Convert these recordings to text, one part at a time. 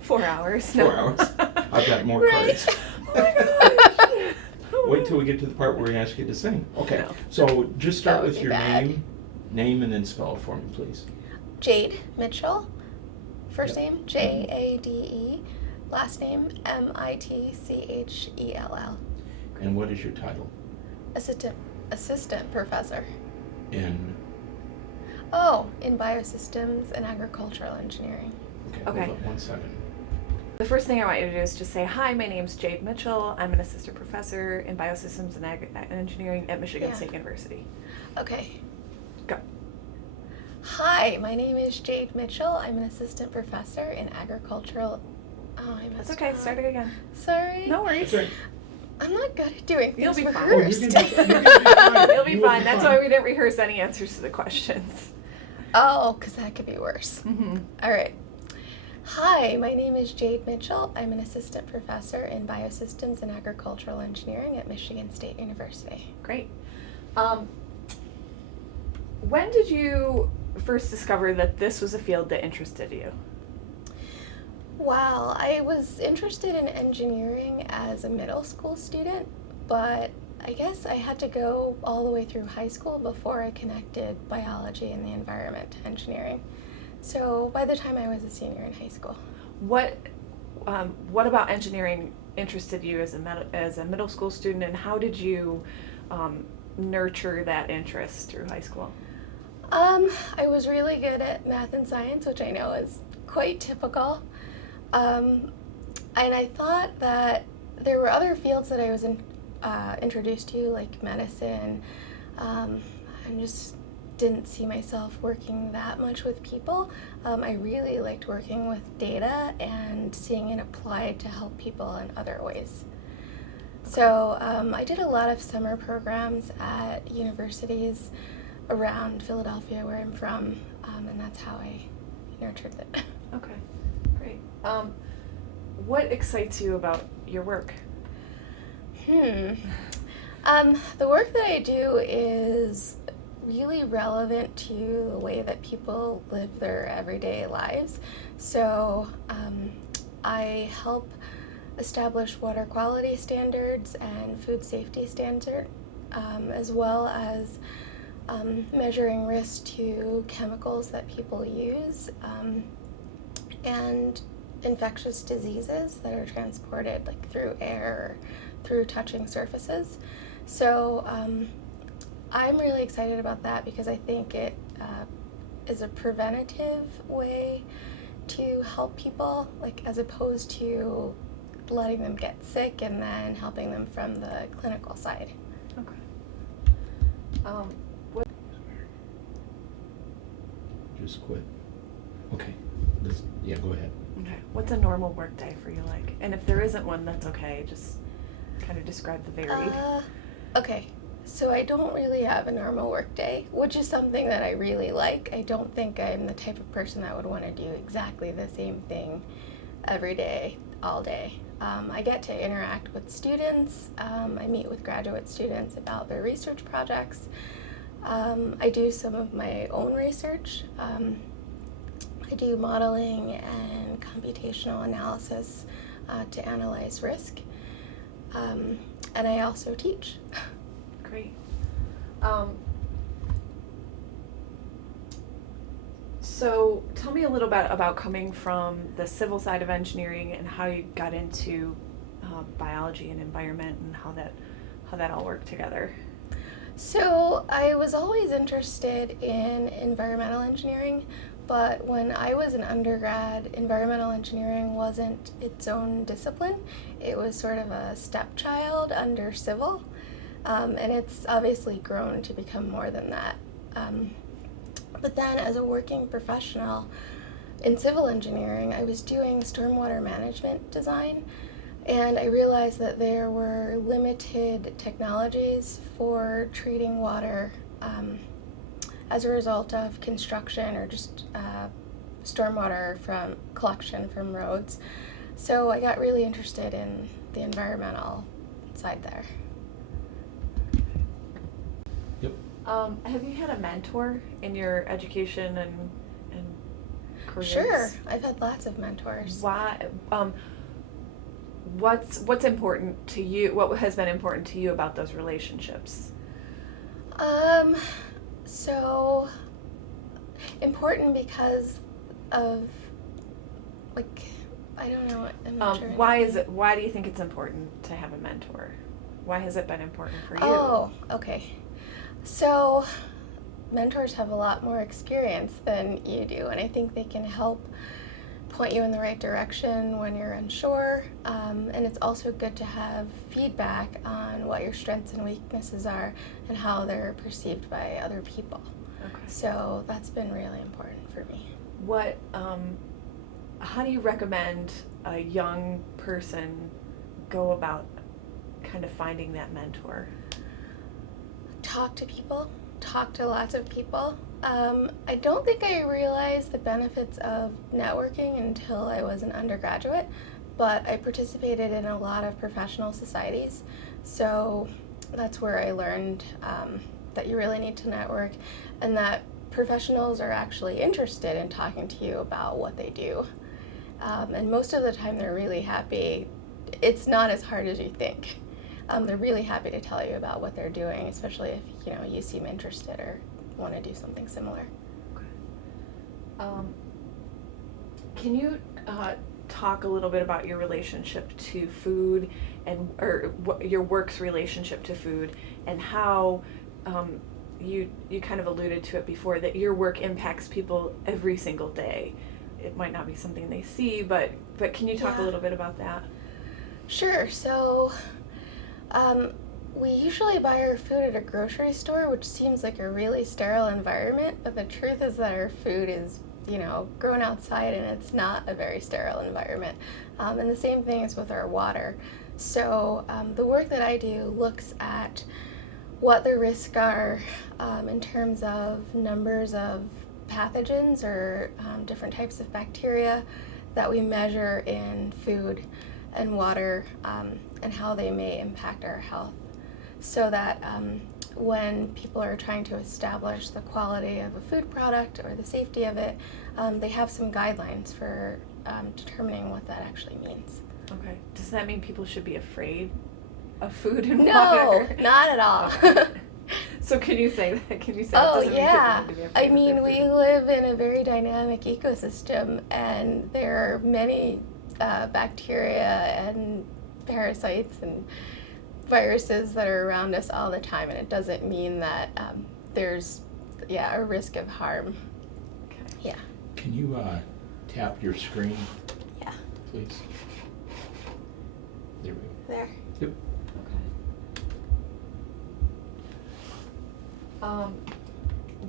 4 hours. 4 hours. I've got more Right. cards. Oh my gosh. Wait till we get to the part where we ask you to sing. Okay, No. so just start That would with be your bad. name and then spell it for me, please. Jade Mitchell. First Yep. name Jade. Last name Mitchell. And what is your title? Assistant professor. In, In biosystems and agricultural engineering. Okay. Hold on 1 second. The first thing I want you to do is just say, hi, my name's Jade Mitchell. I'm an assistant professor in biosystems and engineering at Michigan Yeah. State University. Okay. Go. Hi, my name is Jade Mitchell. I'm an assistant professor in agricultural. I That's messed okay. up. Start it again. Sorry. No worries. That's right. I'm not good at doing You'll things be fine. Oh, rehearsed. you're gonna be fine. You'll be You will fine. That's why we didn't rehearse any answers to the questions. Oh, because that could be worse. Mm-hmm. All right. Hi, my name is Jade Mitchell. I'm an assistant professor in biosystems and agricultural engineering at Michigan State University. Great. When did you first discover that this was a field that interested you? Wow, I was interested in engineering as a middle school student, but I guess I had to go all the way through high school before I connected biology and the environment to engineering. So by the time I was a senior in high school. What about engineering interested you as a middle school student, and how did you nurture that interest through high school? I was really good at math and science, which I know is quite typical. And I thought that there were other fields that I was introduced to, like medicine. I just didn't see myself working that much with people. I really liked working with data and seeing it applied to help people in other ways. So I did a lot of summer programs at universities around Philadelphia, where I'm from, and that's how I nurtured it. Okay, great. What excites you about your work? The work that I do is really relevant to the way that people live their everyday lives. So I help establish water quality standards and food safety standards, as well as measuring risk to chemicals that people use, and infectious diseases that are transported like through air or through touching surfaces. So I'm really excited about that because I think it is a preventative way to help people, like as opposed to letting them get sick and then helping them from the clinical side. Okay. Just quit. Okay. Go ahead. Okay. What's a normal work day for you like? And if there isn't one, that's okay. Just kind of describe the varied. Okay, so I don't really have a normal work day, which is something that I really like. I don't think I'm the type of person that would want to do exactly the same thing every day, all day. I get to interact with students. I meet with graduate students about their research projects. I do some of my own research. I do modeling and computational analysis to analyze risk. And I also teach. Great. So tell me a little bit about coming from the civil side of engineering and how you got into biology and environment and how that all worked together. So I was always interested in environmental engineering, but when I was an undergrad, environmental engineering wasn't its own discipline. It was sort of a stepchild under civil, and it's obviously grown to become more than that. But then as a working professional in civil engineering, I was doing stormwater management design, and I realized that there were limited technologies for treating water as a result of construction or just stormwater from collection from roads. So I got really interested in the environmental side there. Yep. Have you had a mentor in your education and careers? Sure, I've had lots of mentors. Why? What's important to you? What has been important to you about those relationships? So important because of, like, I don't know. I'm not sure. Why do you think it's important to have a mentor? Why has it been important for you? Oh, okay. So mentors have a lot more experience than you do, and I think they can help point you in the right direction when you're unsure. And it's also good to have feedback on what your strengths and weaknesses are and how they're perceived by other people. Okay. So that's been really important for me. How do you recommend a young person go about kind of finding that mentor? Talk to people, talk to lots of people. I don't think I realized the benefits of networking until I was an undergraduate, but I participated in a lot of professional societies, so that's where I learned that you really need to network and that professionals are actually interested in talking to you about what they do. And most of the time they're really happy. It's not as hard as you think. They're really happy to tell you about what they're doing, especially if you seem interested or want to do something similar. Can you talk a little bit about your relationship to food or your work's relationship to food and how you kind of alluded to it before, that your work impacts people every single day. It might not be something they see, but can you talk a little bit about that? Sure. So we usually buy our food at a grocery store, which seems like a really sterile environment, but the truth is that our food is grown outside and it's not a very sterile environment. And the same thing is with our water. So the work that I do looks at what the risks are in terms of numbers of pathogens or different types of bacteria that we measure in food and water, and how they may impact our health, so that when people are trying to establish the quality of a food product or the safety of it, they have some guidelines for determining what that actually means. Okay. Does that mean people should be afraid of food and No, water? not at all. Okay. So can you say that? Can you say that Oh, doesn't yeah. mean people need to be afraid I of mean, their we food? live in a very dynamic ecosystem, and there are many bacteria and parasites and viruses that are around us all the time, and it doesn't mean that there's a risk of harm. Okay. Yeah. Can you tap your screen, Yeah. please? There we go. There. Yep. Okay.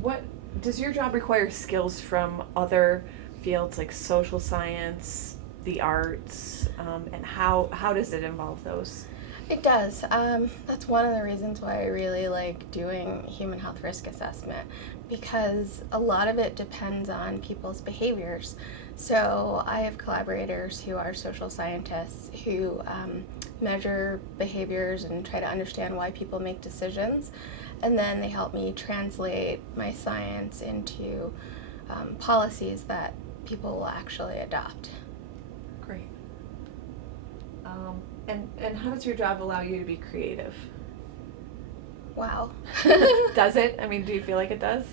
What does your job require skills from other fields like social science, the arts, and how does it involve those? It does. That's one of the reasons why I really like doing human health risk assessment, because a lot of it depends on people's behaviors. So I have collaborators who are social scientists who measure behaviors and try to understand why people make decisions, and then they help me translate my science into policies that people will actually adopt. Great. And how does your job allow you to be creative? Wow. Does it? I mean, do you feel like it does?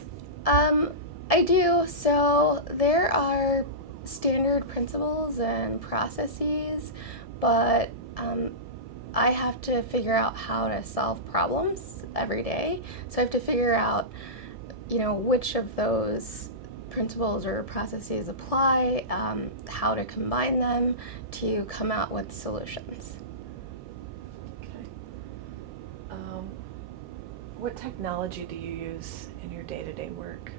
I do. So there are standard principles and processes, but I have to figure out how to solve problems every day. So I have to figure out, which of those principles or processes apply, how to combine them to come out with solutions. Okay. What technology do you use in your day-to-day work?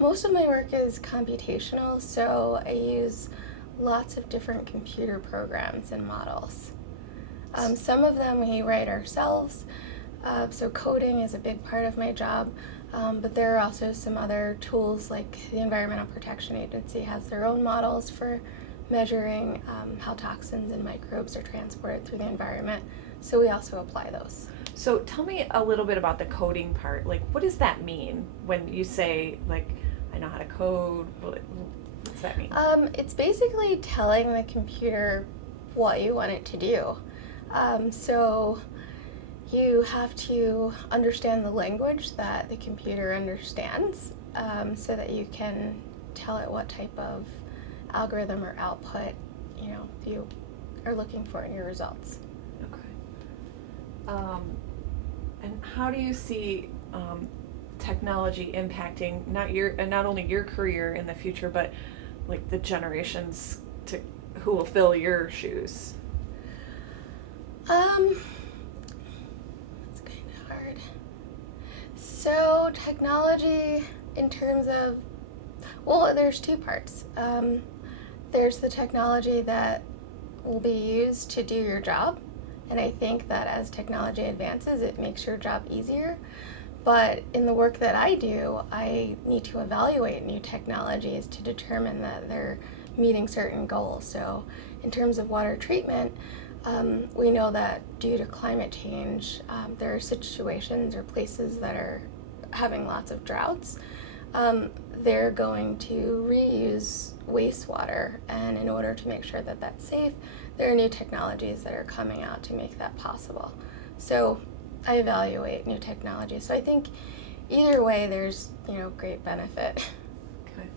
Most of my work is computational, so I use lots of different computer programs and models. Some of them we write ourselves, so coding is a big part of my job, but there are also some other tools, like the Environmental Protection Agency has their own models for measuring how toxins and microbes are transported through the environment, so we also apply those. So tell me a little bit about the coding part. Like, what does that mean when you say, like, I know how to code. What's that mean? It's basically telling the computer what you want it to do. So you have to understand the language that the computer understands, so that you can tell it what type of algorithm or output, you are looking for in your results. Okay. And how do you see technology impacting not only your career in the future, but like the generations who will fill your shoes? It's kind of hard. So technology, in terms of, well, there's two parts. There's the technology that will be used to do your job, and I think that as technology advances, it makes your job easier. But in the work that I do, I need to evaluate new technologies to determine that they're meeting certain goals. So in terms of water treatment, we know that due to climate change, there are situations or places that are having lots of droughts. They're going to reuse wastewater, and in order to make sure that that's safe, there are new technologies that are coming out to make that possible. So I evaluate new technologies. So I think either way, there's great benefit. Okay.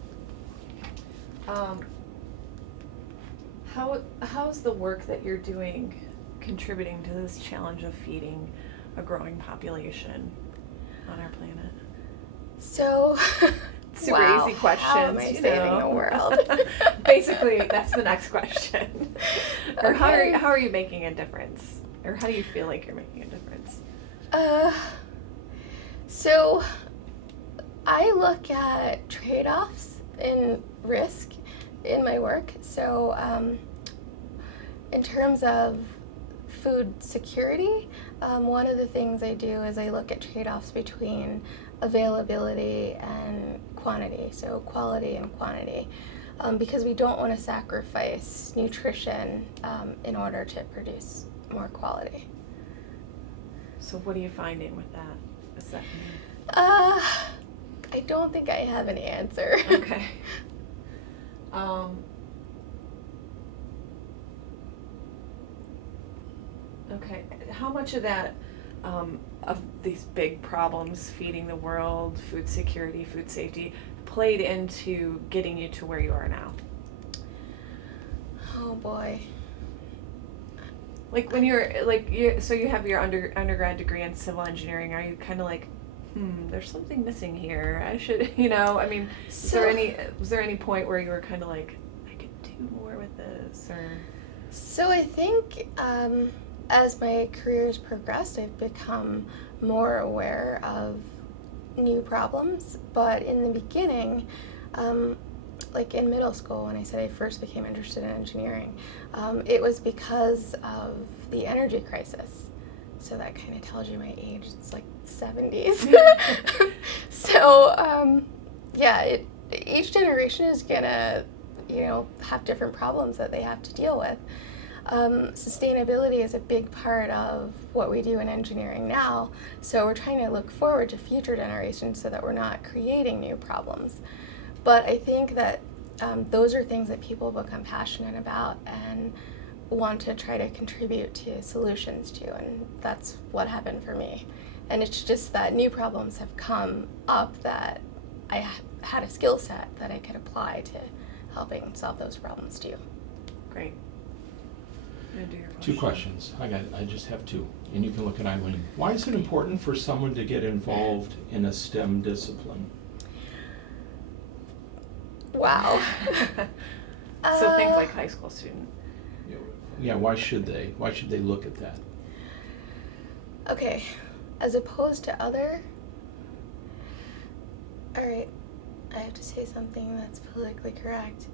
How's the work that you're doing contributing to this challenge of feeding a growing population on our planet? So, Super wow, easy questions. how am I saving the world? Basically, that's the next question. Or Okay. how are you making a difference? Or how do you feel like you're making a difference? So I look at trade-offs in risk in my work. So in terms of food security, one of the things I do is I look at trade-offs between availability and quantity, so quality and quantity, because we don't want to sacrifice nutrition in order to produce more quality. So what are you finding with that? What's that mean? I don't think I have an answer. Okay. Okay. How much of that, of these big problems, feeding the world, food security, food safety, played into getting you to where you are now? Oh boy. Like when so you have your undergrad degree in civil engineering. Are you kind of like, there's something missing here. I should, I mean, was there any point where you were kind of like, I could do more with this, or? So I think as my career has progressed, I've become more aware of new problems. But in the beginning, like in middle school, when I said I first became interested in engineering, it was because of the energy crisis. So that kind of tells you my age. It's like 70s. So each generation is gonna, have different problems that they have to deal with. Sustainability is a big part of what we do in engineering now. So we're trying to look forward to future generations so that we're not creating new problems. But I think that those are things that people become passionate about and want to try to contribute to solutions to, and that's what happened for me. And it's just that new problems have come up that I had a skill set that I could apply to helping solve those problems too. Great. Do your Two questions. I just have two, and you can look at Eileen. Why is it important for someone to get involved in a STEM discipline? Wow. So things like high school student. Yeah, why should they? Why should they look at that? Okay, as opposed to other, all right, I have to say something that's politically correct.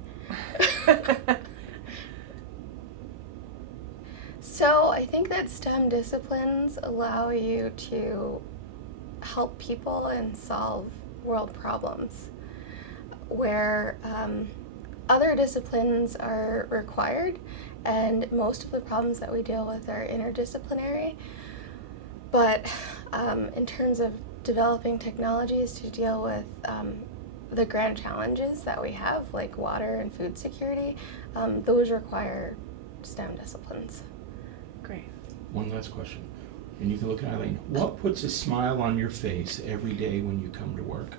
So I think that STEM disciplines allow you to help people and solve world problems, where other disciplines are required, and most of the problems that we deal with are interdisciplinary. But in terms of developing technologies to deal with the grand challenges that we have, like water and food security, those require STEM disciplines. Great. One last question, and you can look at Eileen. What puts a smile on your face every day when you come to work?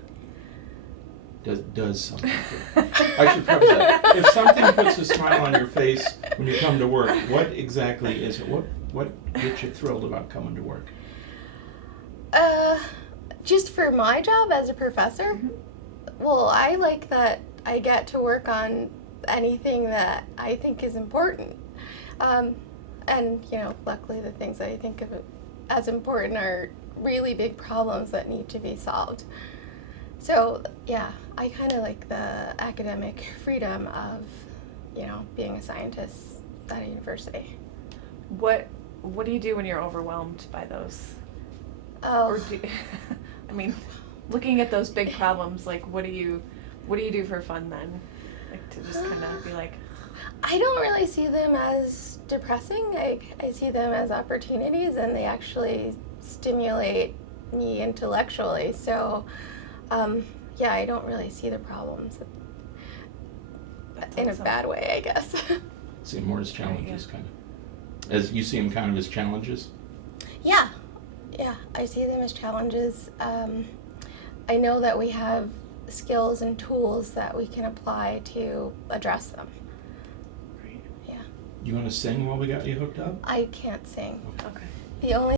Does something? I should preface that. If something puts a smile on your face when you come to work, what exactly is it? What gets you thrilled about coming to work? Just for my job as a professor, well, I like that I get to work on anything that I think is important. And, you know, luckily the things that I think of as important are really big problems that need to be solved. So, yeah, I kind of like the academic freedom of, you know, being a scientist at a university. What do you do when you're overwhelmed by those? Oh, Or do, I mean, looking at those big problems, like what do you do for fun then? Like to just kind of be like, I don't really see them as depressing. I see them as opportunities, and they actually stimulate me intellectually. So, yeah, I don't really see the problems that's in a awesome. bad way, I guess. See them more as challenges, kind of. As you see them kind of as challenges. Yeah, I see them as challenges. I know that we have skills and tools that we can apply to address them. Great. Yeah, You want to sing while we got you hooked up? I can't sing. Okay. The only